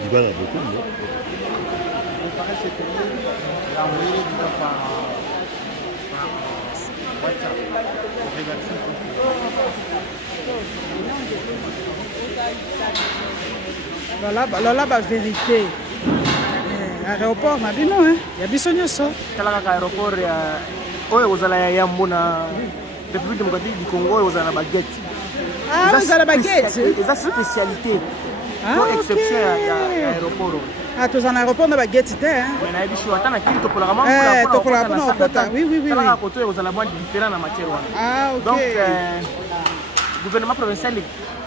Du bal à beaucoup, non? Il paraît que c'était envoyé par WhatsApp. Voilà la vérité. Aéroport, ma bino, hein? Il y a bisogno ça. Aéroport, vous allez y avoir la République démocratique du Congo, vous allez la baguette. Ah, vous allez la baguette? C'est une spécialité. Ah, exception à l'aéroport. Ah, tu es en aéroport, on a baguette, hein? Mais je suis à Kili, pour la maman, pour la maman, oui. Vous allez avoir différents en matière. Ah, ok. Donc, le gouvernement provincial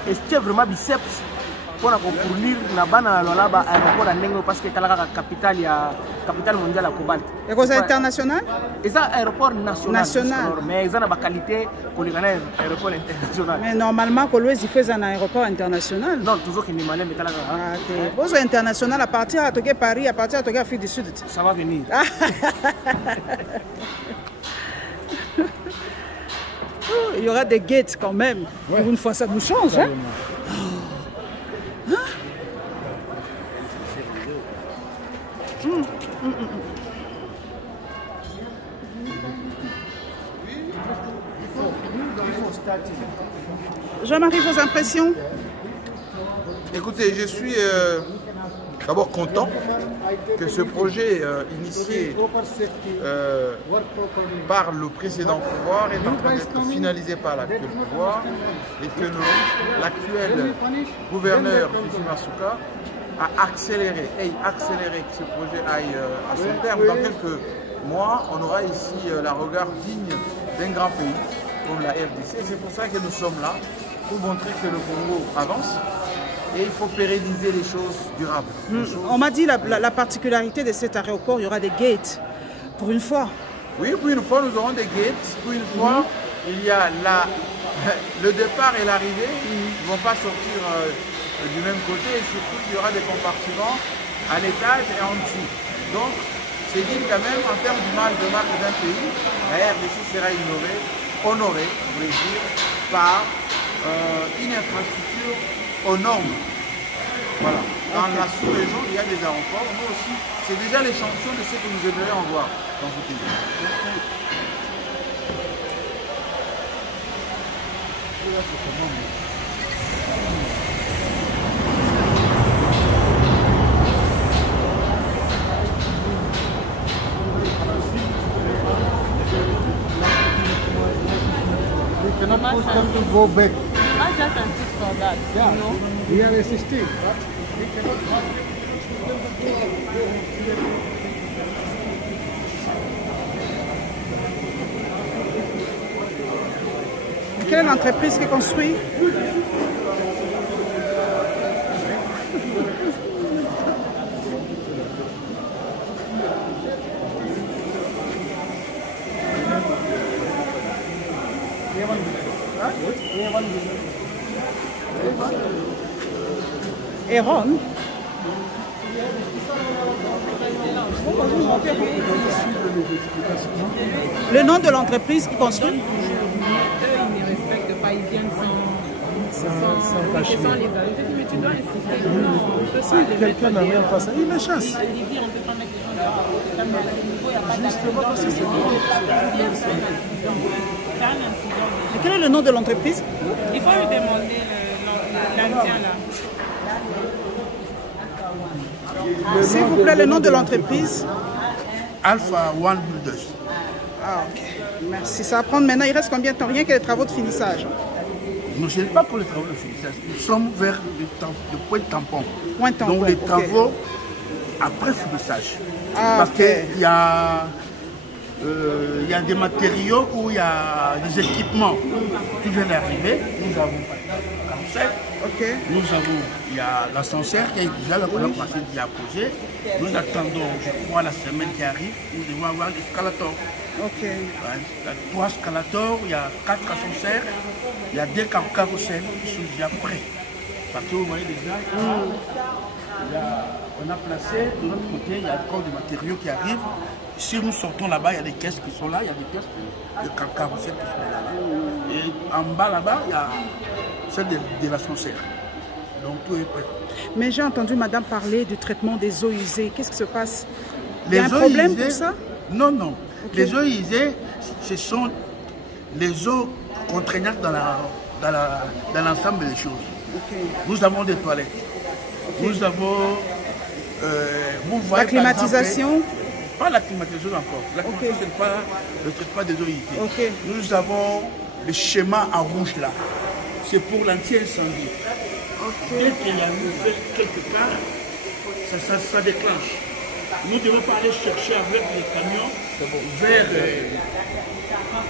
est vraiment biceps pour fournir l'aéroport à Nengo parce que c'est la capitale mondiale à Cobalt. Et quoi, c'est international? C'est un aéroport national. Mais ils ont la qualité pour les aéroports internationaux. Mais normalement, il faut un aéroport international. Non, toujours qu'il y a des malais. Ah, c'est international à partir de Paris, à partir de l'Afrique du Sud. Ça va venir. Il y aura des gates quand même. Ouais. Pour une fois, ça nous change. Hein? Jean-Marie, vos impressions? Écoutez, je suis d'abord content que ce projet initié par le précédent pouvoir est en train d'être finalisé par l'actuel pouvoir et que l'actuel gouverneur Fifi Masuka a accéléré que ce projet aille à son terme. Dans quelques mois, on aura ici la regard digne d'un grand pays comme la RDC. C'est pour ça que nous sommes là, pour montrer que le Congo avance. Et il faut pérenniser les choses durables. On m'a dit la particularité de cet aéroport, il y aura des gates. Pour une fois. Oui, pour une fois, nous aurons des gates. Pour une fois, il y a le départ et l'arrivée. Ils ne vont pas sortir du même côté. Et surtout, il y aura des compartiments à l'étage et en dessous. Donc, c'est dit quand même, en termes d'image de marque d'un pays, la RDC sera honorée, je voulais dire, par une infrastructure aux normes. Voilà. Dans la sous-région, il y a des aéroports. Nous aussi, c'est déjà l'échantillon de ce que nous aimerions voir dans ce pays. We cannot push them to go back. I just insist for that, Yeah, you know. we are assisting, but we cannot Quelle est l'entreprise qui construit? Eron. Le nom de l'entreprise qui construit? Eux, ils ne respectent pas, ils viennent sans les arrêter. Mais tu dois insister. Si quelqu'un n'a rien face à il la chasse. Olivier, on ne peut pas mettre les gens dehors. Justement, parce que c'est Et quel est le nom de l'entreprise? Il faut lui demander l'ancien là. S'il vous plaît, le nom de l'entreprise? Alpha One Builders. Ah, ok. Merci. Ça va prendre maintenant. Il reste combien de temps? Rien que les travaux de finissage. Nous ne sommes pas pour les travaux de finissage. Nous sommes vers le point tampon. Point tampon. Donc les travaux après finissage. Ah, parce okay. qu'il y a des matériaux où il y a des équipements qui viennent d'arriver. Nous avons par exemple Ok. Nous avons, il y a l'ascenseur qui est déjà là, on a passé déjà posé. Nous attendons, je crois, la semaine qui arrive, nous devons avoir l'escalator. Ok. Ouais, il y a 3 escalators, il y a 4 ascenseurs, il y a 2 carrousels qui sont déjà prêts. Parce que vous voyez déjà, on a placé de l'autre côté, il y a encore des matériaux qui arrivent. Si nous sortons là-bas, il y a des caisses qui sont là, il y a des pièces de carrousel qui sont là. Et en bas là-bas, il y a celle de l'ascenseur. Donc tout est prêt. Mais j'ai entendu madame parler du traitement des eaux usées. Qu'est-ce qui se passe? Il y a un Les eaux problème usées, pour ça? Non, non. Okay. Les eaux usées, ce sont les eaux contraignantes dans l'ensemble des choses. Okay. Nous avons des toilettes. Okay. Nous avons... vous voyez, la climatisation? Par exemple, pas la climatisation encore. La climatisation, ce n'est pas le traitement des eaux usées. Okay. Nous avons le schéma en rouge là. C'est pour l'anti-incendie. Dès qu'il y a une feu quelque part, ça déclenche. Nous devons pas aller chercher avec les camions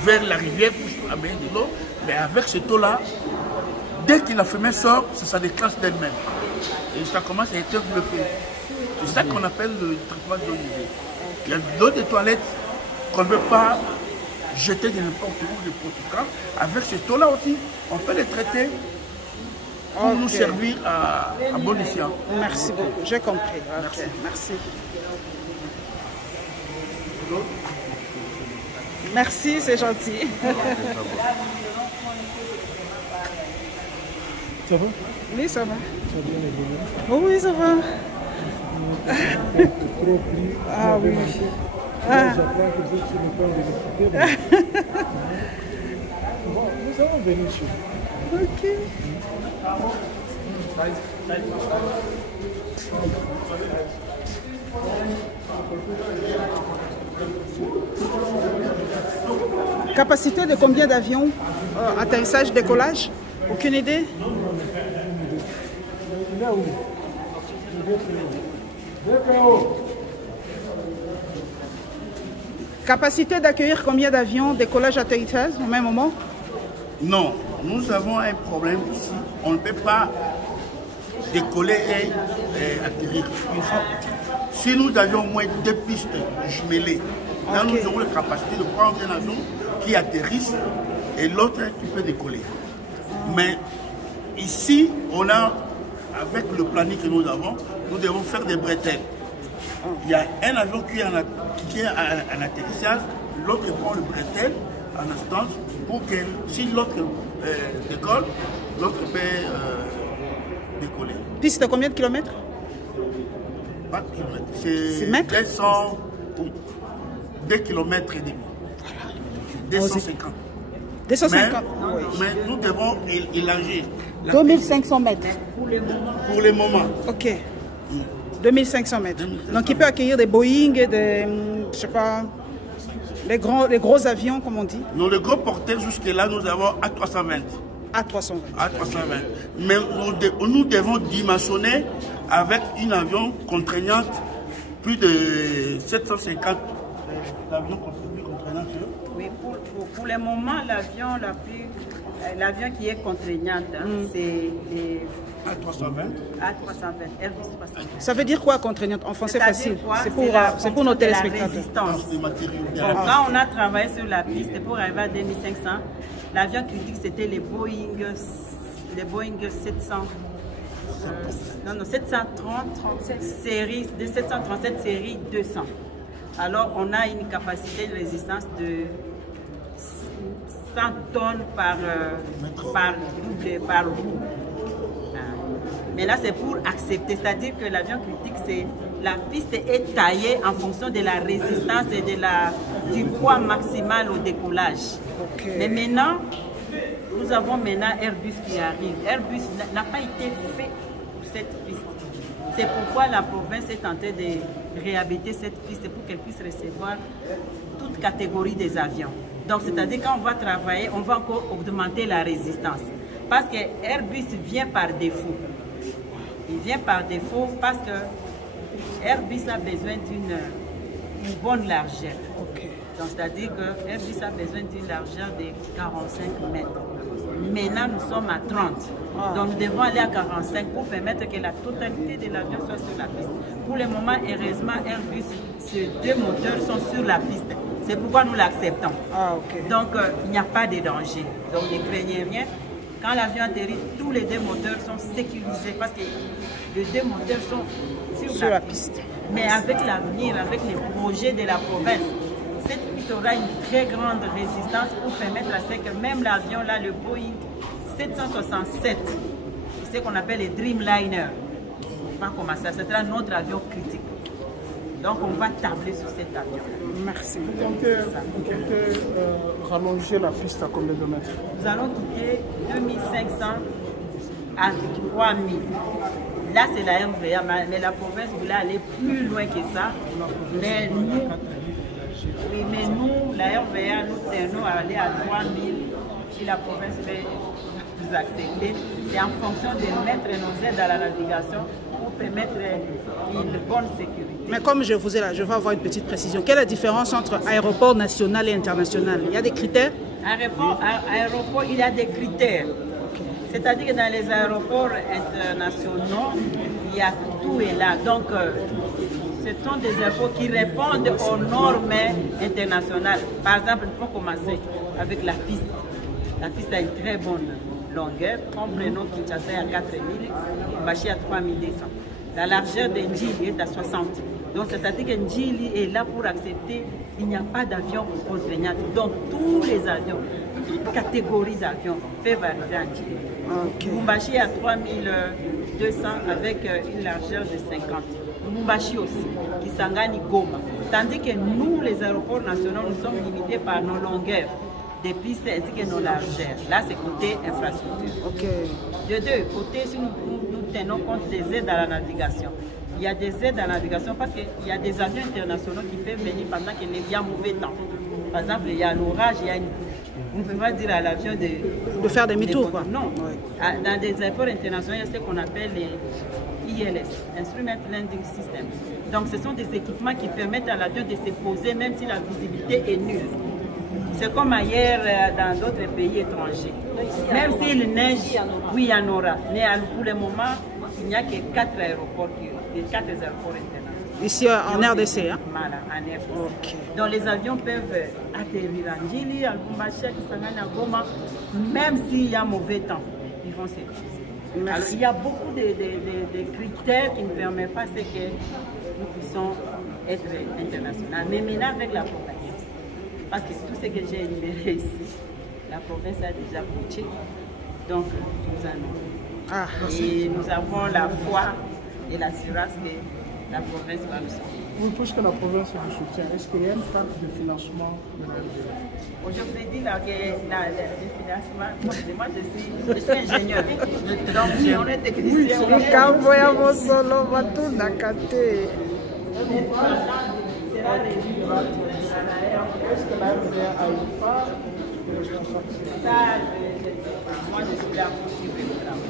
vers la rivière pour amener de l'eau. Mais avec cette eau-là, dès que la fumée sort, ça déclenche d'elle-même. Et ça commence à éteindre le feu. C'est ça qu'on appelle le traitement d'eau usée. Il y a d'autres toilettes qu'on ne veut pas jeter de n'importe où, n'importe quand. Avec cette eau-là aussi, on peut les traiter pour nous servir à bon escient. Merci beaucoup, j'ai compris. Merci. Okay. Merci. Merci, c'est gentil. Ça va? Oui, ça va. Ça a bien évolué. Oh, oui, ça va. Trop pris. Ah oui. J'apprends que vous êtes sur le point de l'écouter. Bon, nous allons venir sur. Ok. Capacité de combien d'avions? Atterrissage, décollage? Aucune idée? Il est où? Capacité d'accueillir combien d'avions? Décollage, atterrissage au même moment? Non, nous avons un problème ici. On ne peut pas décoller et atterrir. Si nous avions au moins 2 pistes jumelées, là nous aurons la capacité de prendre un avion qui atterrisse et l'autre qui peut décoller. Mais ici, on a, avec le planning que nous avons, nous devons faire des bretelles. Il y a un avion qui est en atterrissage, l'autre prend le bretelle en instance pour que si l'autre décolle, l'autre peut décoller. Piste de combien de kilomètres? Pas de kilomètres. C'est mètres? 2 kilomètres et demi. 250. 250. Mais nous devons élargir. 2500 mètres. Pour le moment. Ok. 2500 mètres. Donc il peut accueillir des Boeing, des, je sais pas, les gros avions, comme on dit. Non, le gros porteur jusque-là, nous avons A320. A320. A320. Mais nous devons dimensionner avec un avion contraignante, plus de 750 avions contraignants. Oui, pour le moment, l'avion qui est contraignante, c'est A320, Airbus 320. Ça veut dire quoi contraignante? En français facile. C'est pour nos téléspectateurs. Quand on a travaillé sur la piste pour arriver à 2500, l'avion critique c'était les Boeing 737 série 200. Alors on a une capacité de résistance de 100 tonnes par roue. Mais là, c'est pour accepter, c'est-à-dire que l'avion critique, la piste est taillée en fonction de la résistance et du poids maximal au décollage. Okay. Mais maintenant, nous avons Airbus qui arrive. Airbus n'a pas été fait pour cette piste. C'est pourquoi la province est en train de réhabiliter cette piste pour qu'elle puisse recevoir toute catégorie des avions. Donc, c'est-à-dire quand on va travailler, on va encore augmenter la résistance. Parce que Airbus vient par défaut. Il vient par défaut parce que Airbus a besoin d'une bonne largeur. Okay. Donc, c'est-à-dire que Airbus a besoin d'une largeur de 45 mètres. Maintenant, nous sommes à 30. Donc, nous devons aller à 45 pour permettre que la totalité de l'avion soit sur la piste. Pour le moment, heureusement, Airbus, ces 2 moteurs sont sur la piste. C'est pourquoi nous l'acceptons. Donc, il n'y a pas de danger. Donc, ne craignez rien. Quand l'avion atterrit, tous les 2 moteurs sont sécurisés parce que les 2 moteurs sont sur la piste. Mais avec l'avenir, avec les projets de la province, cette piste aura une très grande résistance pour permettre à ce que même l'avion, là, le Boeing 767, ce qu'on appelle les Dreamliner, va commencer. Ce sera notre avion critique. Donc, on va tabler sur cet avion. Merci. Vous comptez rallonger la piste à combien de mètres? Nous allons quitter 2500 à 3000. Là, c'est la RVA, mais la province voulait aller plus loin que ça. Mais nous, la RVA, nous tenons à aller à 3000 si la province veut nous accepter. C'est en fonction de mettre nos aides à la navigation pour permettre une bonne sécurité. Mais comme je vous ai là, je vais avoir une petite précision. Quelle est la différence entre aéroport national et international? Il y a des critères? Aéroport, il y a des critères. C'est-à-dire que dans les aéroports internationaux, il y a tout est là. Donc, ce sont des aéroports qui répondent aux normes internationales. Par exemple, il faut commencer avec la piste. La piste a une très bonne longueur. Comprenons Kinshasa à 4000, Mbashi à 3200. La largeur de Njili est à 60. Donc, c'est-à-dire que Njili est là pour accepter, il n'y a pas d'avion contraignant. Donc, tous les avions, toute catégorie d'avions peuvent arriver à Njili. Mumbashi à 3200 avec une largeur de 50. Mumbashi aussi, Kisangani, Goma. Tandis que nous, les aéroports nationaux, nous sommes limités par nos longueurs des pistes ainsi que nos largeurs. Là, c'est côté infrastructure. De deux côtés, si nous tenons compte des aides à la navigation, il y a des aides à la navigation parce qu'il y a des avions internationaux qui peuvent venir pendant qu'il y a mauvais temps. Par exemple, il y a l'orage, il y a une... On ne peut pas dire à l'avion de faire demi-tour, quoi. Non. Dans des aéroports internationaux, il y a ce qu'on appelle les ILS, Instrument Landing System. Donc, ce sont des équipements qui permettent à l'avion de se poser même si la visibilité est nulle. C'est comme ailleurs dans d'autres pays étrangers. Même s'il neige, oui, il y en aura. Mais pour le moment, il n'y a que 4 aéroports internationaux. Ici en RDC, hein? Voilà, en RDC. Donc les avions peuvent atterrir à Njili, à Lubumbashi, à Kisangani, à Goma, même s'il y a mauvais temps, ils vont s'épuiser. Alors il y a beaucoup de critères qui ne permettent pas que nous puissions être internationaux. Mais maintenant avec la province, parce que tout ce que j'ai énuméré ici, la province a déjà coaché, donc nous allons. Et nous avons la foi et l'assurance que la province va nous soutenir. Oui, puisque la province vous soutient, est-ce qu'il y a une part de financement de la RVA? Je vous ai dit là que le financement, moi je suis ingénieur, donc on est technicien. Est-ce que la RVA a une part de responsabilité? Moi je suis là pour suivre le travail.